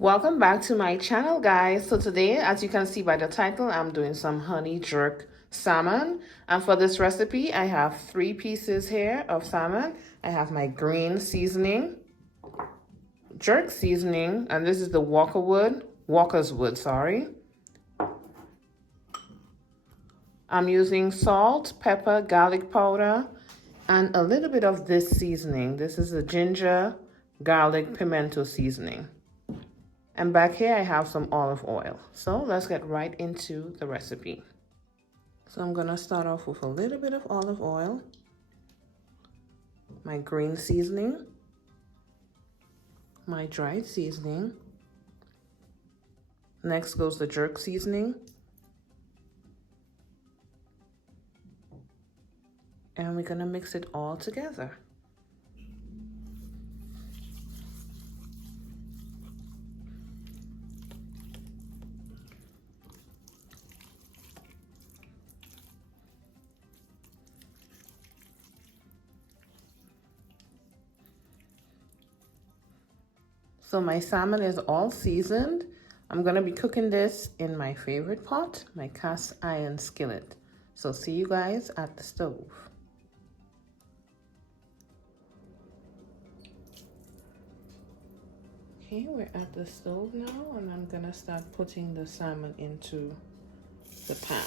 Welcome back to my channel, guys. So today, as you can see by the title, I'm doing some honey jerk salmon. And for this recipe, I have 3 pieces here of salmon. I have my green seasoning, jerk seasoning, and this is the Walker's Wood, sorry. I'm using salt, pepper, garlic powder, and a little bit of this seasoning. This is the ginger, garlic, pimento seasoning. And back here I have some olive oil. So let's get right into the recipe. So I'm gonna start off with a little bit of olive oil, my green seasoning, my dried seasoning. Next goes the jerk seasoning. And we're gonna mix it all together. So my salmon is all seasoned. I'm gonna be cooking this in my favorite pot, my cast iron skillet. So see you guys at the stove. Okay, we're at the stove now, and I'm gonna start putting the salmon into the pan.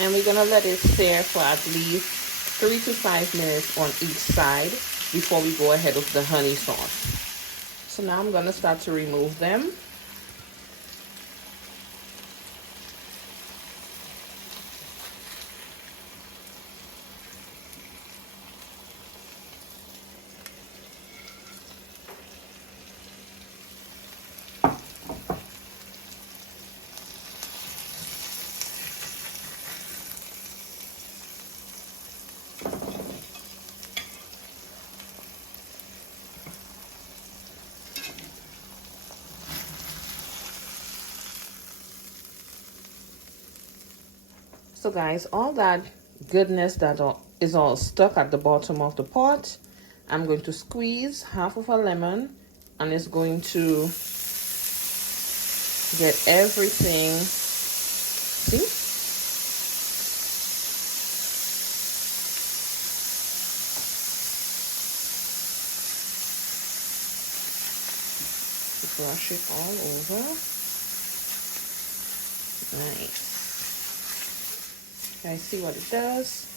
And we're gonna let it sear for at least 3 to 5 minutes on each side before we go ahead with the honey sauce. So now I'm gonna start to remove them. So guys, all that goodness that is all stuck at the bottom of the pot, I'm going to squeeze half of a lemon, and it's going to get everything, see? Brush it all over. Nice. Guys, see what it does?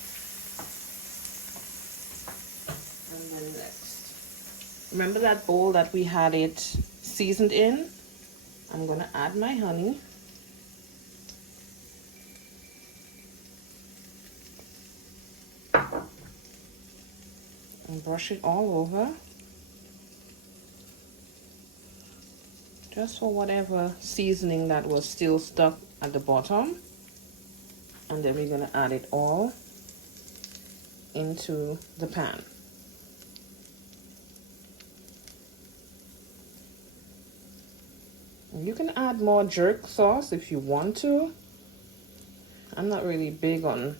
And then next, remember that bowl that we had it seasoned in? I'm gonna add my honey. And brush it all over. Just for whatever seasoning that was still stuck at the bottom. And then we're gonna add it all into the pan. You can add more jerk sauce if you want to. I'm not really big on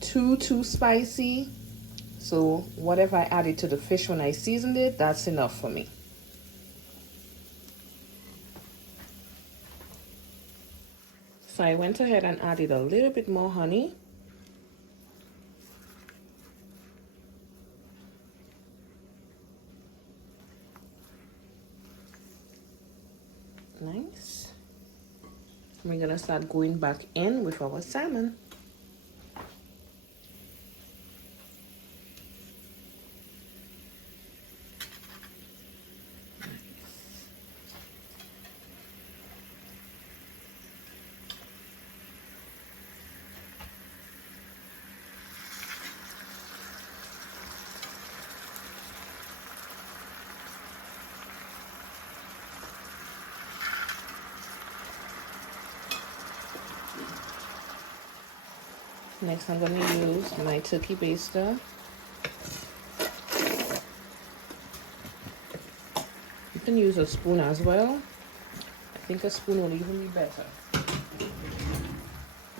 too spicy. So whatever I added to the fish when I seasoned it, that's enough for me. So I went ahead and added a little bit more honey. Nice. We're gonna start going back in with our salmon. Next, I'm going to use my turkey baster. You can use a spoon as well. I think a spoon will even be better.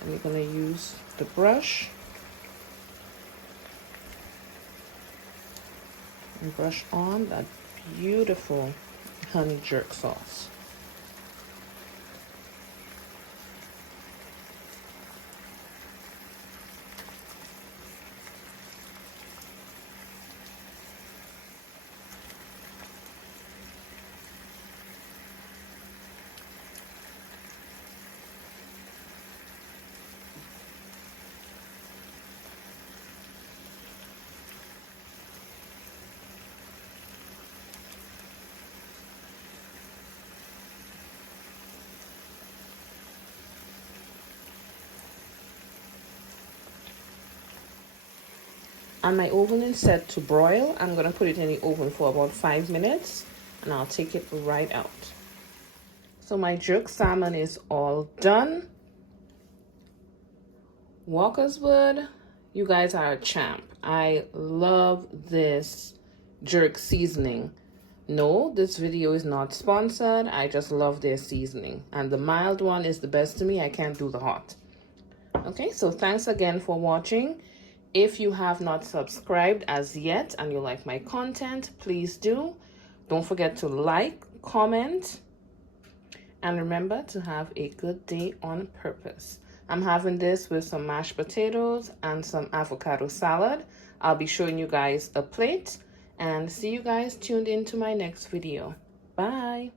And we're going to use the brush and brush on that beautiful honey jerk sauce. And my oven is set to broil. I'm going to put it in the oven for about 5 minutes and I'll take it right out. So my jerk salmon is all done. Walkerswood, you guys are a champ. I love this jerk seasoning. No, this video is not sponsored. I just love their seasoning. And the mild one is the best to me. I can't do the hot. Okay, so thanks again for watching. If you have not subscribed as yet and you like my content, please do. Don't forget to like, comment, and remember to have a good day on purpose. I'm having this with some mashed potatoes and some avocado salad. I'll be showing you guys a plate and see you guys tuned into my next video. Bye.